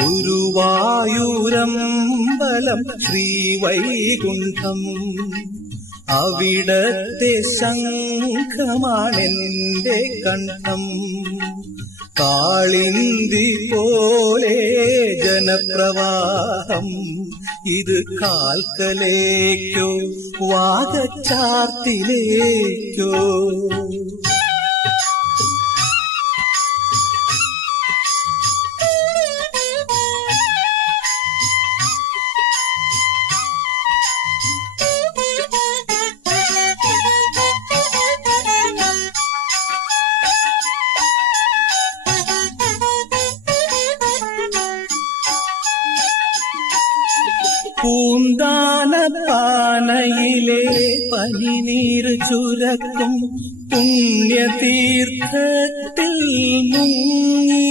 ഗുരുവായൂരമ്പലം ശ്രീവൈകുണ്ഠം, അവിടത്തെ ശംഖമാണെന്റെ കണ്ഠം. കാളിന്തി പോലെ ജനപ്രവാഹം, ഇത് കാൽക്കലേക്കോ വാകച്ചാർത്തിലേക്കോ? പൂന്താനപ്പാനയിലെ പനിനീർ ചുരക്കും പുണ്യതീർത്ഥത്തിൽ മുങ്ങി